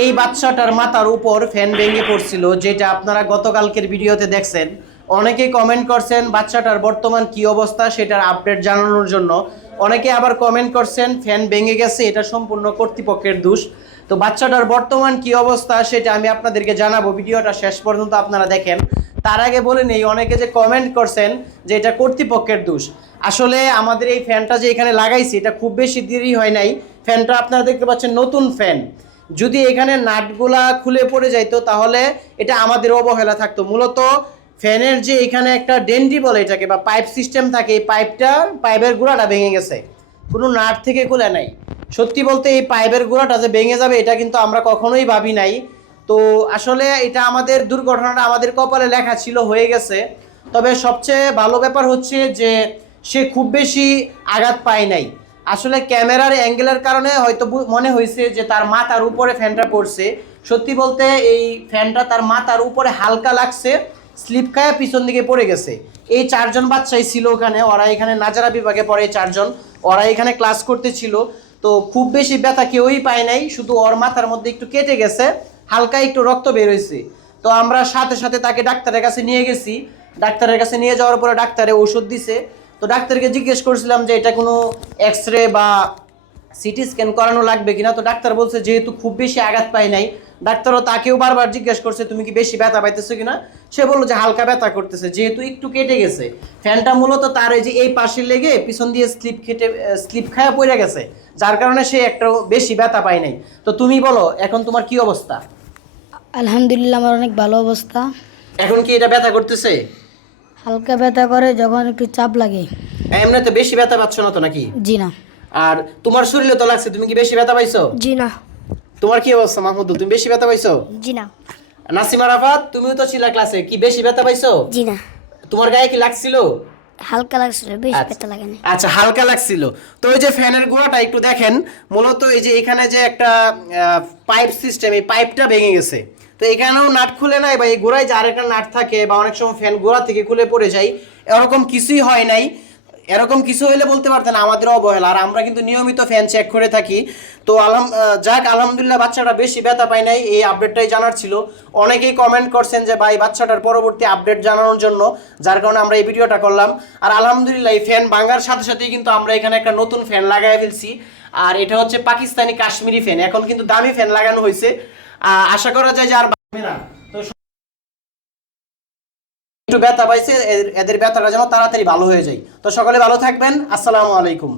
এই বাচ্চাটার মাথার উপর ফ্যান ভেঙে পড়ছিল, যেটা আপনারা গতকালকের ভিডিওতে দেখছেন। অনেকেই কমেন্ট করছেন বাচ্চাটার বর্তমান কি অবস্থা সেটার আপডেট জানানোর জন্য। অনেকে আবার কমেন্ট করছেন ফ্যান ভেঙে গেছে, এটা সম্পূর্ণ কর্তৃপক্ষের দোষ। তো বাচ্চাটার বর্তমান কি অবস্থা সেটা আমি আপনাদেরকে জানাবো, ভিডিওটা শেষ পর্যন্ত আপনারা দেখেন। তার আগে বলে নেই, অনেকে যে কমেন্ট করছেন যে এটা কর্তৃপক্ষের দোষ। আসলে আমাদের এই ফ্যানটা যে এখানে লাগাইছি এটা খুব বেশি দেরি হয় নাই। ফ্যানটা আপনারা দেখতে পাচ্ছেন নতুন ফ্যান। যদি এখানে নাটগুলা খুলে পড়ে যাইতো তাহলে এটা আমাদের অবহেলা থাকতো। মূলত ফ্যানের যে এখানে একটা ডেন্ডি বলে এটাকে, বা পাইপ সিস্টেম থাকে, এই পাইপের গোড়াটা ভেঙে গেছে, কোনো নাট থেকে খুলে নাই। সত্যি বলতে এই পাইপের গোড়াটা যে ভেঙে যাবে এটা কিন্তু আমরা কখনোই ভাবি নাই। তো আসলে এটা আমাদের দুর্ঘটনাটা আমাদের কপালে লেখা ছিল, হয়ে গেছে। তবে সবচেয়ে ভালো ব্যাপার হচ্ছে যে সে খুব বেশি আঘাত পায় নাই। আসলে ক্যামেরার অ্যাঙ্গেলের কারণে হয়তো মনে হয়েছে যে তার মাথার উপরে ফ্যানটা পড়ছে। সত্যি বলতে এই ফ্যানটা তার মাথার উপরে হালকা লাগছে, স্লিপ খায় পিছন দিকে পড়ে গেছে। এই চারজন বাচ্চাই ছিল ওখানে, ওরা এখানে নাজারা বিভাগে পড়ে চারজন, ওরা এখানে ক্লাস করতেছিল। তো খুব বেশি ব্যথা কেউই পায় নাই, শুধু ওর মাথার মধ্যে একটু কেটে গেছে, হালকা একটু রক্ত বের হয়েছে। তো আমরা সাথে সাথে তাকে ডাক্তারের কাছে নিয়ে গেছি। ডাক্তারের কাছে নিয়ে যাওয়ার পরে ডাক্তারে ওষুধ দিছে। তো ডাক্তারকে জিজ্ঞেস করছিলাম যে এটা কোনো এক্স-রে বা সিটি স্ক্যান করানো লাগবে কিনা। তো ডাক্তার বলছে যেহেতু খুব বেশি আঘাত পায় নাই, ডাক্তারও তাকেও বারবার জিজ্ঞেস করছে তুমি কি বেশি ব্যথা পাইতেছো কিনা। সে বললো যে হালকা ব্যথা করতেছে, যেহেতু একটু কেটে গেছে। ফ্যানটা মূলত তার এই যে এই পাশে লেগে পিছন দিয়ে স্লিপ খায়া পড়ে গেছে, যার কারণে সে একটা বেশি ব্যথা পায় নাই। তো তুমি বলো এখন তোমার কি অবস্থা? আলহামদুলিল্লাহ, আমার অনেক ভালো অবস্থা। এখন কি এটা ব্যথা করতেছে? হালকা ব্যথা করে যখন একটু চাপ লাগে। এমনি তো বেশি ব্যথা পাচ্ছ না তো নাকি? জি না। আর তোমার শরীরে তো লাগছে, তুমি কি বেশি ব্যথা পাইছো? জি না। তোমার কি অবস্থা মাহমুদুল, তুমি বেশি ব্যথা পাইছো? জি না। নাসিমা রাফাত, তুমিও তো ছিলা ক্লাসে, কি বেশি ব্যথা পাইছো? জি না। তোমার গায়ে কি লাগছিল? হালকা লাগছিল, বেশি ব্যথা লাগে না। আচ্ছা, হালকা লাগছিল। তো ওই যে ফ্যানের গোড়াটা একটু দেখেন, মূলত এই যে এখানে যে একটা পাইপ সিস্টেম, এই পাইপটা ভেঙে গেছে। তো এখানেও নাট খুলে নাই, বা এই গোড়ায় যে আরেকটা নাট থাকে, বা অনেক সময় ফ্যান গোড়া থেকে খুলে পড়ে যায়, এরকম কিছুই হয় নাই। এরকম কিছু হইলে বলতে পারতেন আমাদের অবহেলা, আর আমরা কিন্তু নিয়মিত ফ্যান চেক করে থাকি। তো আলহামদুলিল্লাহ বাচ্চাটা বেশি ব্যথা পায় নাই, এই আপডেটটাই জানার ছিল। অনেকেই কমেন্ট করছেন যে ভাই বাচ্চাটার পরবর্তী আপডেট জানানোর জন্য, যার কারণে আমরা এই ভিডিওটা করলাম। আর আলহামদুলিল্লাহ এই ফ্যান ভাঙার সাথে সাথেই কিন্তু আমরা এখানে একটা নতুন ফ্যান লাগাই ফেলছি। আর এটা হচ্ছে পাকিস্তানি কাশ্মীরি ফ্যান, এখন কিন্তু দামি ফ্যান লাগানো হয়েছে। আশা করা যায় যে আর বাড়বে না। তো একটু ব্যথা পাইছে, এদের ব্যথাটা যেন তাড়াতাড়ি ভালো হয়ে যায়। তো সকলে ভালো থাকবেন, আসসালামু আলাইকুম।